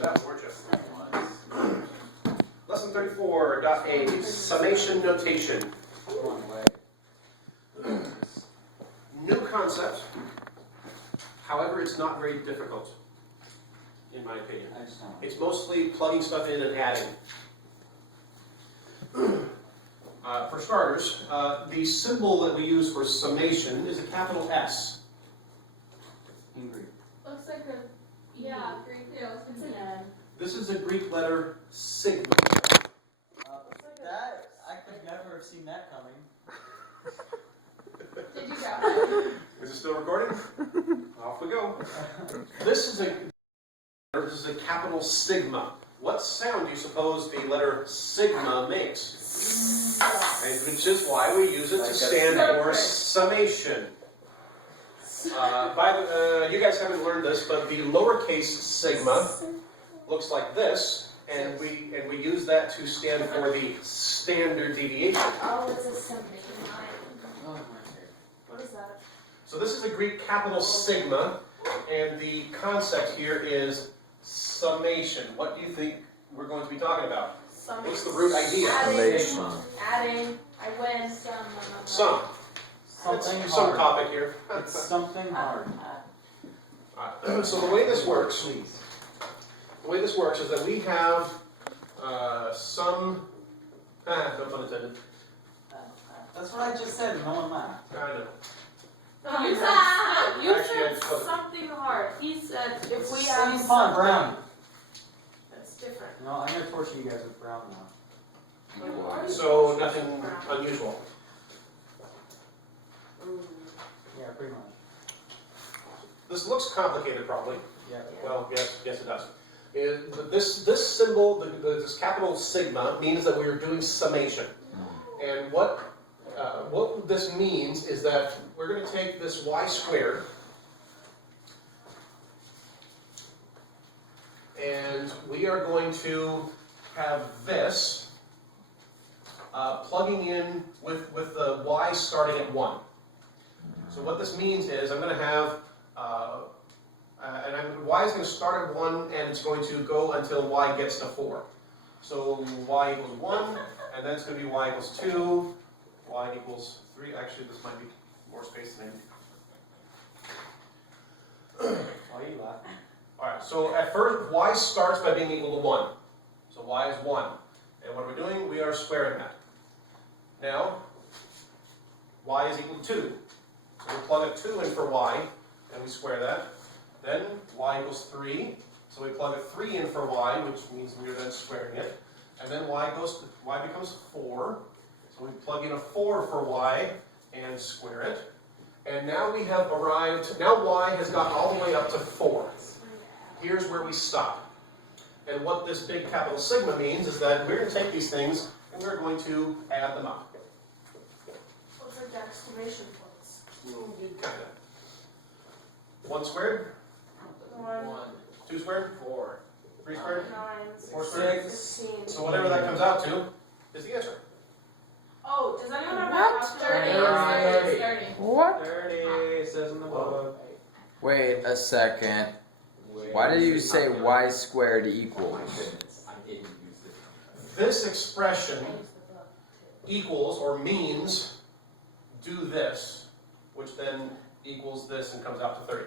that, weren't you? Lesson 34.a, summation notation. New concept. However, it's not very difficult, in my opinion. It's mostly plugging stuff in and adding. For starters, the symbol that we use for summation is a capital S. In Greek. Looks like a Greek. Yeah, it's an N. This is a Greek letter sigma. That I could never have seen that coming. Did you go? Is it still recording? Off we go. This is a capital sigma. What sound do you suppose the letter sigma makes? And which is why we use it to stand for summation. You guys haven't learned this, but the lowercase sigma looks like this, and we use that to stand for the standard deviation. Oh, it's a summation line. Oh my What is that? So this is a Greek capital sigma, and the concept here is summation. What do you think we're going to be talking about? What's the root idea? Adding. I win. Sum. Something It's some hard. topic here. It's something hard. So the way this works, Please. is that we have some. No pun intended. That's what I just said. No one laughed. I know. No, you said Actually, I put- something hard. He said if we Same have fun, brown. that's different. No, I'm gonna torture you guys with brown now. So nothing unusual. Yeah, pretty much. This looks complicated, probably. Yeah. Well, yes, it does. This symbol, this capital sigma, means that we are doing summation. And what this means is that we're going to take this y squared, and we are going to have this plugging in with the y starting at 1. So what this means is I'm going to have, y is going to start at 1, and it's going to go until y gets to 4. So y equals 1, and then it's going to be y equals 2, y equals 3. Actually, this might be more space than I need. Why are you laughing? Alright, so at first, y starts by being equal to 1. So y is 1. And what are we doing? We are squaring that. Now, y is equal to 2. So we plug a 2 in for y, and we square that. Then y equals 3. So we plug a 3 in for y, which means we are then squaring it. And then y becomes 4. So we plug in a 4 for y and square it. And now we have arrived, now y has gotten all the way up to 4. Here's where we stop. And what this big capital sigma means is that we're going to take these things and we're going to add them up. Looks like the exclamation points. Kind of. 1 squared? 1, 2 squared? 4. 3 squared? 9, 4 squared? 16. So whatever that comes out to is the answer. Oh, does anyone have What? a 30. 30. What? 30 says in the book. Wait a second. Why did you say y squared equals? This expression equals or means do this, which then equals this and comes out to 30.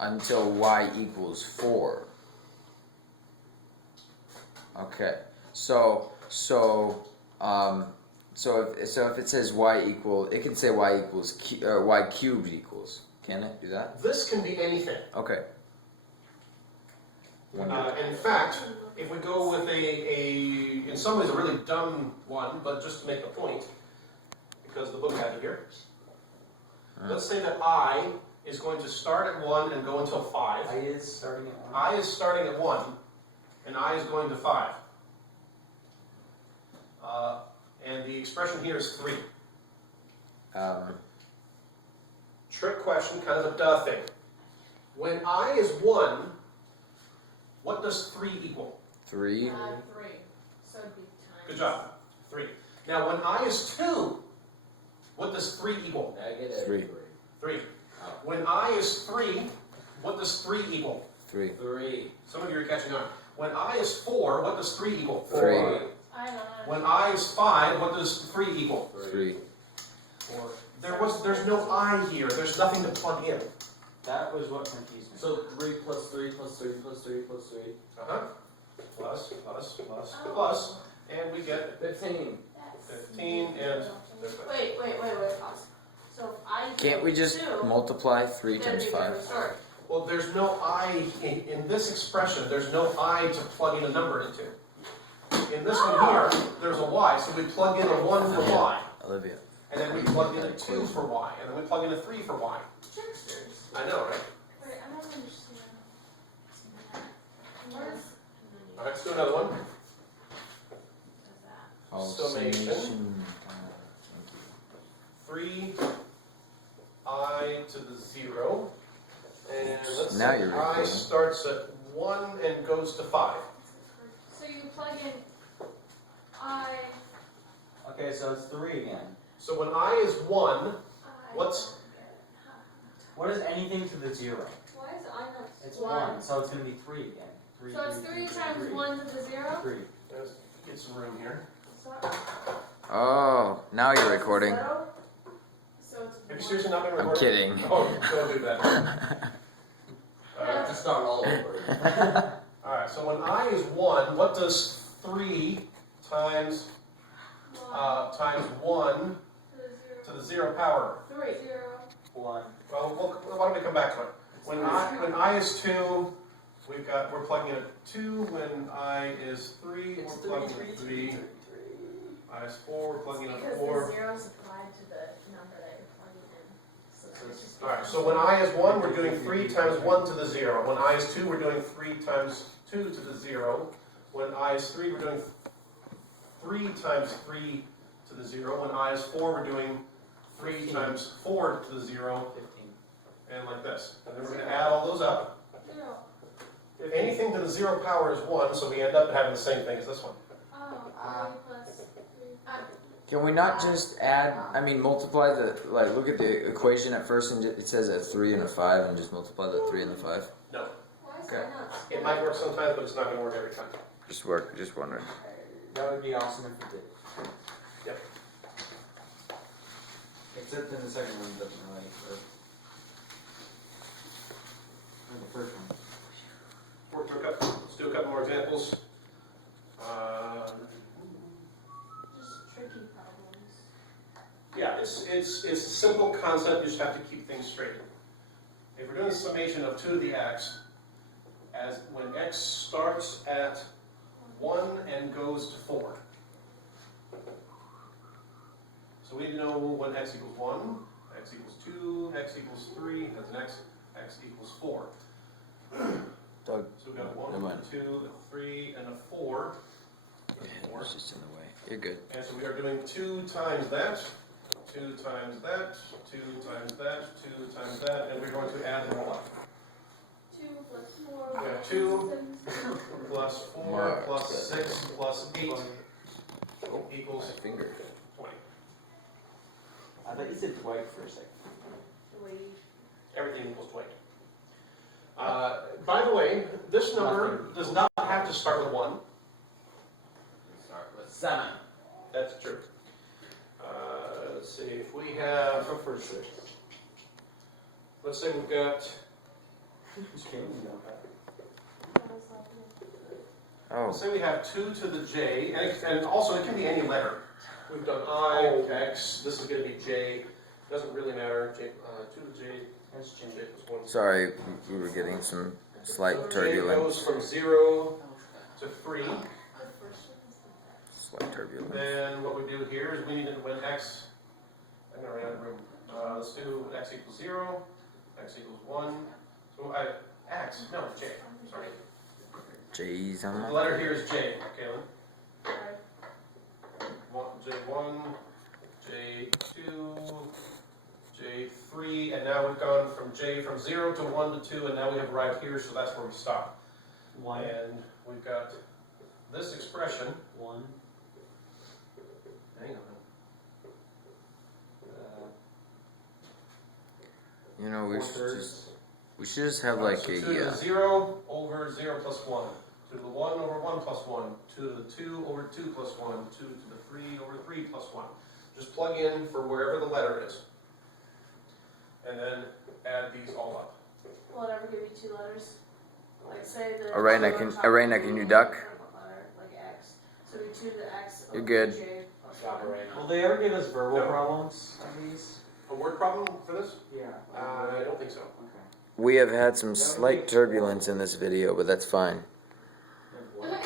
Until y equals 4. Okay. So if it says y equal, it can say y equals y cubed equals. Can it do that? This can be anything. Okay. In fact, if we go with in some ways a really dumb one, but just to make the point, because the book had it here, let's say that I is going to start at 1 and go until 5. I is starting at 1. I is starting at 1, and I is going to 5. And the expression here is 3. Trick question, kind of a duh thing. When I is 1, what does 3 equal? 3. 3. So it'd be times. Good job. 3. Now, when I is 2, what does 3 equal? Negative 3. 3. When I is 3, what does 3 equal? 3. 3. Some of you are catching on. When I is 4, what does 3 equal? 3. I don't know. When I is 5, what does 3 equal? 3. 4. There's no I here. There's nothing to plug in. That was what confused me. So 3 plus 3 plus 3 plus 3 plus 3. Uh-huh. Plus, plus, plus, plus, and we get 15. 15 and... Wait, pause. So if I Can't we just 2, multiply 3 then times you 5? get the story. Well, there's no I, in this expression, there's no I to plug in a number into. In this one here, there's a Y, so we plug in a 1 for Y, Olivia. and then we plug in a 2 for Y, and then we plug in a 3 for Y. Tricksters. I know, right? Wait, I don't understand. Where's, All right, let's do another one. What's that? Summation. 3 I to the 0. And let's Now say you're I recording. starts at 1 and goes to 5. so you plug in I, Okay, so it's 3 again. So when I is 1, I. What's- What is anything to the 0? Why is I not? It's 1, so it's going to be 3 again. 3, So it's 3 times 1 to the 0? 3. let's get some room here. So, Oh, now you're recording. so it's Have you 1. seriously not been I'm recording? kidding. Oh, don't do that. To start all over. Alright, so when I is 1, what does 3 times, 1 times 1 to to the the 0 power? 0. 3. 0. 1. Well, why don't we come back to it? When I is 2, we're plugging in a 2. When I is 3, It's we're plugging in a 3. I is 4, we're plugging in a 4. zero's applied to the number that you're plugging in. So it's just Alright, so when I is 1, we're doing 3 times 1 to the 0. When I is 2, we're doing 3 times 2 to the 0. When I is 3, we're doing 3 times 3 to the 0. When I is 4, we're doing 3 times 4 to the 0, 15. and like this. And then we're going to add all those up. 0. Anything to the 0 power is 1, so we end up having the same thing as this one. Oh, 3 plus 3. Can we not just add, multiply look at the equation at first and it says a 3 and a 5 and just multiply the 3 and the 5? No. Why is Okay. that not? It might work sometimes, but it's not going to work every time. Just wondering. That would be awesome if it did. Yep. Except in the second one, it doesn't really. Or the first one. Let's do a couple more examples. Just tricky problems. Yeah, it's a simple concept, you just have to keep things straight. If we're doing a summation of 2 to the x, as when x starts at 1 and goes to 4. So we know when x equals 1, x equals 2, x equals 3, has an x equals 4. Doug. So we've got a Never 1, mind. a 2, a 3, and a 4. Yeah, it's just in the way. You're good. And so we are doing 2 times that, 2 times that, 2 times that, 2 times that, and we're going to add them all up. 2 plus 4. We have 2 plus 4 Mark. plus 6 plus 8 equals My finger. 20. I thought you said Dwight for a second. Everything equals 20. By the way, this number does not have to start with 1. Start with 7. That's true. Let's see, if we have, Go first, sir. let's say we've got, Just kidding, you don't have. Oh, let's say we have 2 to the j, and also it can be any letter. We've done I, X, this is going to be J, doesn't really matter, J, 2 to J, That's J Jim. plus 1. sorry, we were getting some slight So J turbulence. goes from 0 to 3. Slight turbulence. Then what we do here is we need to, when X, I'm going to run out of room. Let's do X equals 0, X equals 1. So X, no, J, sorry. J's on The that. letter here is J, Kaylin. J1, J2, J3, and now we've gone from J from 0 to 1 to 2, and now we have arrived here, so that's where we stop. 1. And we've got this expression. 1. Hang on. You know, 4/3. we should just have like So a 2 to 0 over 0 plus 1. 2 to the 1 over 1 plus 1, 2 to the 2 over 2 plus 1, 2 to the 3 over 3 plus 1. Just plug in for wherever the letter is. And then add these all up. Will it ever give you 2 letters? Like say the. Arena, can you duck? Like X. So we 2 to X. You're over good. J plus Got it 1. right Will now. they ever give us verbal No. problems on these? A word problem for this? Yeah. I don't think so. Okay. We have had some slight turbulence in this video, but that's fine. Water.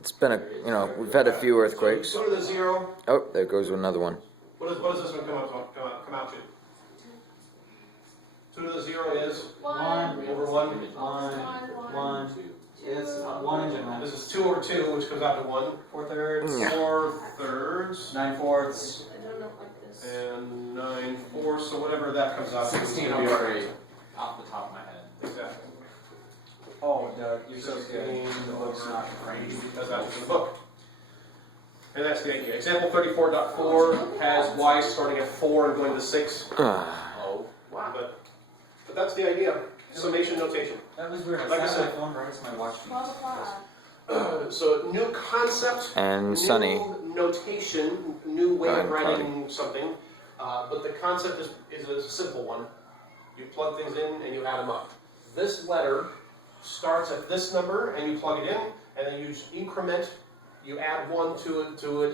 It's been we've had a few earthquakes. So 2 to the 0. Oh, there goes another one. What does this one come out to? 2 to the 0 is 1. over 1. 1. Two. It's 1 in general. This is 2 over 2, which comes out to 1. 4/3. Yeah. 4/3. 9/4. I don't know like this. And 9/4, so whatever that comes out to. 16 over 8. Off the top of my head. Exactly. Oh, Doug, you're so good. 16 The book's not framed framed. because that was in the book. And that's the idea. Example 34.4 has y starting at 4 and going to 6. Oh. Wow. But that's the idea. Summation notation. That was weird. Like I I sat said- on my phone right as my watch. 12 o'clock. So new concept, And new Sunny. notation, new way of Fine, writing something. But the concept is a simple one. You plug things in and you add them up. This letter starts at this number and you plug it in, and then you just increment. You add 1 to it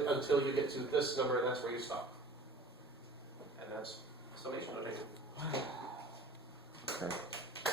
until you get to this number, and that's where you stop. And that's summation notation. Okay.